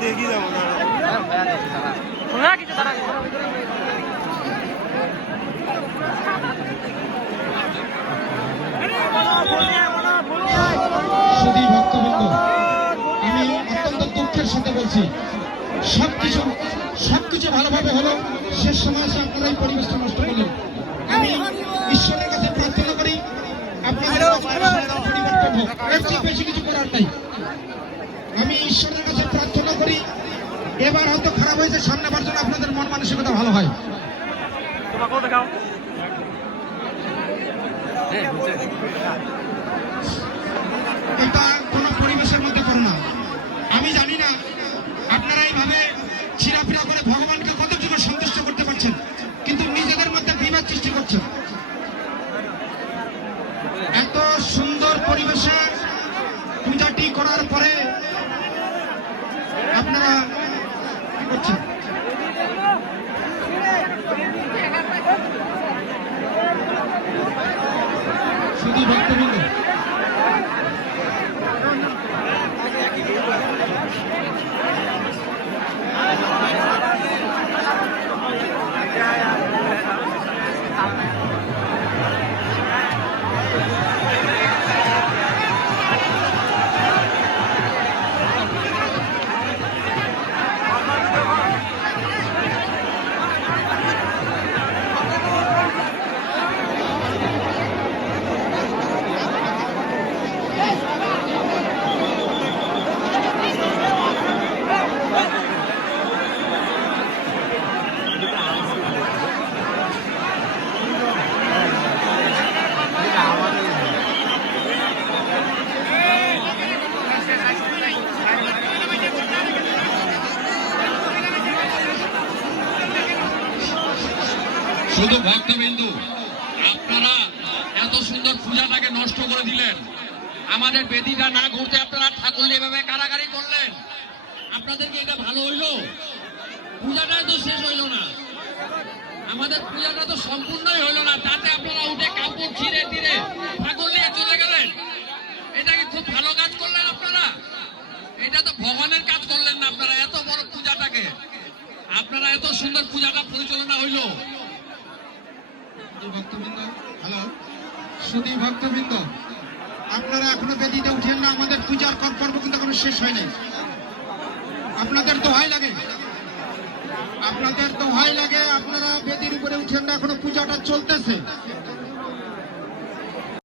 দেখি যাবো শুধু ভক্তবৃন্দ, আমি অত্যন্ত দুঃখের সাথে বলছি, সবকিছু ভালোভাবে হলো, শেষ সময় এসে আপনারা এই পরিবেশটা নষ্ট করলেন। আমি ঈশ্বরের কাছে প্রার্থনা করি আপনাদের পরিবর্তন হোক, এর চেয়ে বেশি কিছু করার নাই। আমি ঈশ্বরের কাছে প্রার্থনা করি এবার হয়তো খারাপ হয়েছে, সামনেবার জন্য আপনাদের মন মানসিকতা ভালো হয়। এটা কোনো পরিবেশের মধ্যে করো না। আমি জানি না আপনারা এইভাবে ছিঁড়াফিরা করে ভগবানকে কতটুকু সন্তুষ্ট করতে পারছেন, কিন্তু নিজেদের মধ্যে বিবাদ সৃষ্টি করছেন। এত সুন্দর পরিবেশে পূজাটি করার পরে আপনারা কি করছেন? শুধু ভক্তবৃন্দ, শুধু ভক্তবিন্দু, আপনারা এত সুন্দর পূজাটাকে নষ্ট করে দিলেন। আমাদের বেদিটা না ঘুরতে আপনারা ঠাকুর এভাবে কারাগারি করলেন। আপনাদেরকে এটা ভালো হইলো? পূজাটাই তো শেষ হইল না, আমাদের পূজাটা তো সম্পূর্ণই হইল না, তাতে আপনারা উঠে কাপড় ছিঁড়ে টিরে ঠাকুর নিয়ে চলে গেলেন। এটা কি খুব ভালো কাজ করলেন আপনারা? এটা তো ভগবানের কাজ করলেন না আপনারা। এত বড় পূজাটাকে আপনারা এত সুন্দর পূজাটা পরিচালনা হইল। ভক্তবৃন্দ, হ্যালো, শুধু ভক্তবৃন্দ, আপনারা এখনো বেদিটা উঠেন না। আমাদের পূজার পর্ব কিন্তু এখনো শেষ হয়নি। আপনাদের দোহাই লাগে, আপনাদের দোহাই লাগে, আপনারা বেদির উপরে উঠেন না, এখনো পূজাটা চলতেছে।